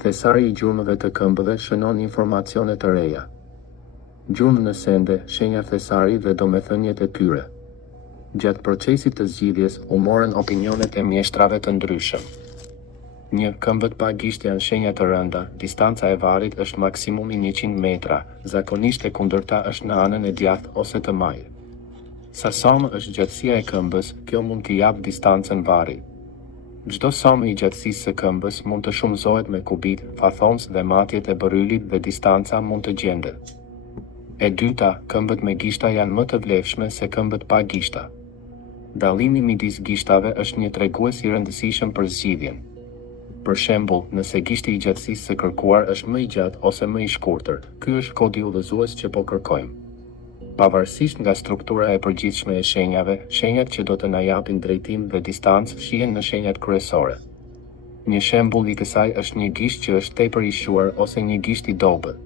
Thesari I gjurmëve të këmbëve shënon informacione të reja. Gjurmë në sende, shenja thesari dhe domethënjet e tyre. Gjatë procesit të zgjidhjes, u morën opinionet e mjeshtrave të ndryshëm. Një, këmbët pa gisht janë shenja të rënda, distanca e varit është maksimumi 100 metra, zakonisht e kundërta është në anën e djathtë ose të majë. Sa somë është gjatësia e këmbës, kjo mund t'i jap distancën varit. Çdo somë I gjatësisë së këmbës mund të shumëzohet me kubit, fathonës dhe matjet e bëryllit dhe distanca mund të gjendet. E dyta, këmbët me gishta janë më të vlefshme se këmbët pa gishta. Dallimi midis gishtave është një tregues I rëndësishëm për zgjidhjen. Për shembull, nëse gishti I gjatësisë së kërkuar është më I gjatë ose më I shkurtër, ky është kodi udhëzues që po kërkojmë. Pavarësisht nga struktura e përgjithshme e shenjave, shenjat që do të na japin drejtim dhe distancë shihen në shenjat kryesore. Një shembull I kësaj është një gisht që është tepër I shuar ose një gisht I dobët.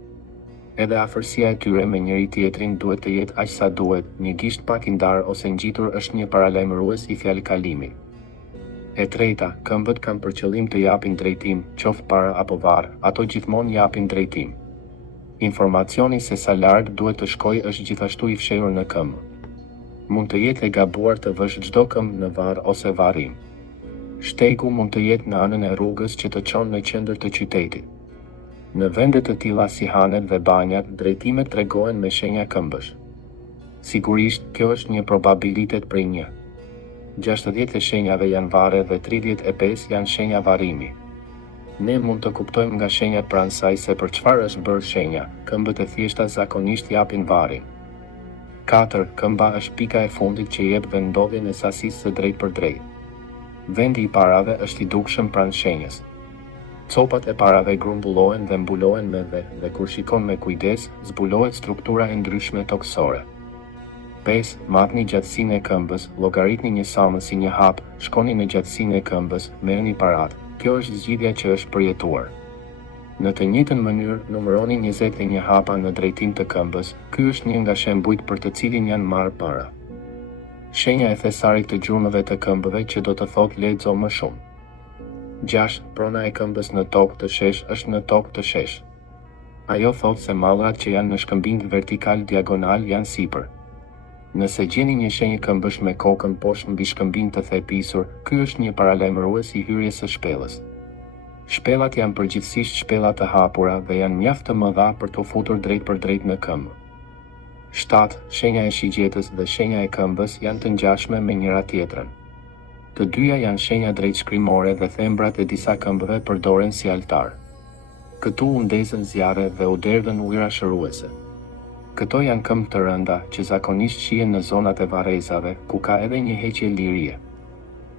Edhe afërsia e tyre me njëri tjetrin duhet të jetë aq sa duhet, një gisht pak I ndarë ose ngjitur është një paralajmërues I fjalëkalimi. E treta, këmbët kanë për qëllim të japin drejtim, qoftë para apo varr, ato gjithmonë japin drejtim. Informacioni se sa larg duhet të shkojë është gjithashtu I fshehur në këmbë. Mund të jetë e gabuar të vësh çdo këmbë në varr ose varrim. Shtegu mund të jetë në anën e rrugës që të çon në qendër të qytetit. Në vende të tilla si hanet dhe banjat, drejtimet tregohen me shenja këmbësh. Sigurisht, kjo është një probabilitet prej 1. 60 e shenjave janë varre dhe 35 janë shenja varrimi. Ne mund të kuptojmë nga shenjat pranë saj se për çfarë është bërë shenja, këmbët e thjeshta zakonisht japin varrin. 4. Këmba është pika e fundit që jep vendodhjen e sasisë së drejtë për drejtë. Vendi I parave është I dukshëm pranë shenjës. Copat e parave grumbullohen dhe mbulohen me dhe kur shikon me kujdes, zbulohet struktura e ndryshme toksore. 5. Matni gjatësinë e këmbës, llogaritni një somë si një hap, shkoni në gjatësinë e këmbës, merrni paratë. Kjo është zgjidhja që është përjetuar. Në të njëjtën mënyrë, numëroni 21 hapa në drejtim të këmbës, ky është një nga shembujt për të cilin janë marrë para. Shenja e thesarit të gjurmëve të këmbëve që do të thotë lexo më shumë. 6. Prona e këmbës në tokë të shesh është në tokë të shesh. Ajo thotë se mallrat që janë në shkëmbim vertikal diagonal janë sipër. Nëse gjeni një shenjë këmbësh me kokën poshtë mbi shkëmbim të thepisur, ky është një paralajmërues I hyrjes së shpellës. Shpellat janë përgjithsisht shpella të hapura dhe janë mjaft të mëdha për të futur drejt për drejt në këmbë. 7. Shenja e shigjetës dhe shenja e këmbës janë të ngjashme me njëra tjetrën. Të dyja janë shenja drejtshkrimore dhe thembrat e disa këmbëve përdoren si altar. Këtu u ndezën zjarre dhe u derdhën ujëra shëruese. Këto janë këmbë të rënda që zakonisht shihen në zonat e varrezave, ku ka edhe një heqje lirie.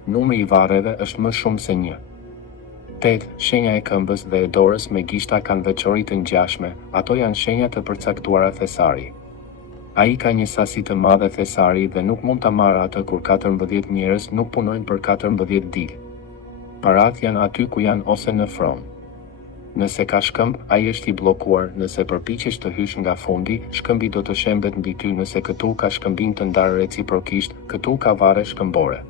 Numri I varreve është më shumë se 1. 8. Shenja e këmbës dhe e dorës me gishta kanë veçori të ngjashme, ato janë shenja të përcaktuara thesari. Ai ka një sasi të madhe thesari dhe nuk mund ta marrë atë kur 14 njerëz nuk punojnë për 14 ditë. Parat janë aty ku janë ose në front. Nëse ka shkëmb, ai është I bllokuar, nëse përpiqesh të hysh nga fundi, shkëmbi do të shembet mbi ty nëse këtu ka shkëmbim të ndarë reciprokisht, këtu ka varre shkëmbore.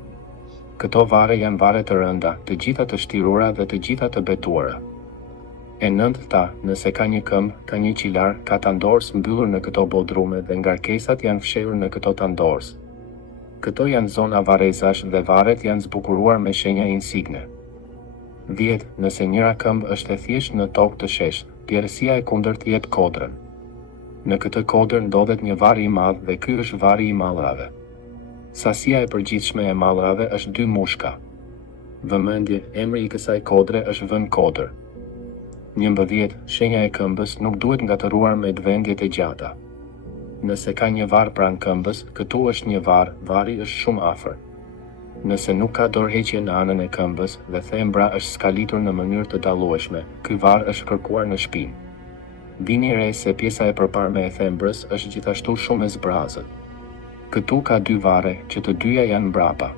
Këto varre janë varre të rënda, të gjitha të shtirura dhe të gjitha të betuara. E 9. Nëse ka një këmbë, ka një qilar, ka tandors mbyllur në këto bodrume dhe ngarkesat janë fshehur në këto tandors. Këto janë zona varrezash dhe varret janë zbukuruar me shenja insigne. 10. Nëse njëra këmbë është e thjeshtë në tokë të shesh, tjerësia e kundërt jep kodrën. Në këtë kodër ndodhet një varr I madh dhe ky është varri I mallrave. Sasia e përgjithshme e mallrave është 2 mushka. Vëmendje, emri I kësaj kodre është vën kodër. 11. Shenja e këmbës nuk duhet ngatëruar me dvendjet e gjata. Nëse ka një varr pranë këmbës, këtu është një varr, varri është shumë afër. Nëse nuk ka dorëheqje në anën e këmbës dhe thembra është skalitur në mënyrë të dallueshme, ky varr është kërkuar në shpinë. Vini re se pjesa e përparme e thembrës është gjithashtu shumë e zbrazët. Këtu ka 2 varre që të dyja janë mbrapa.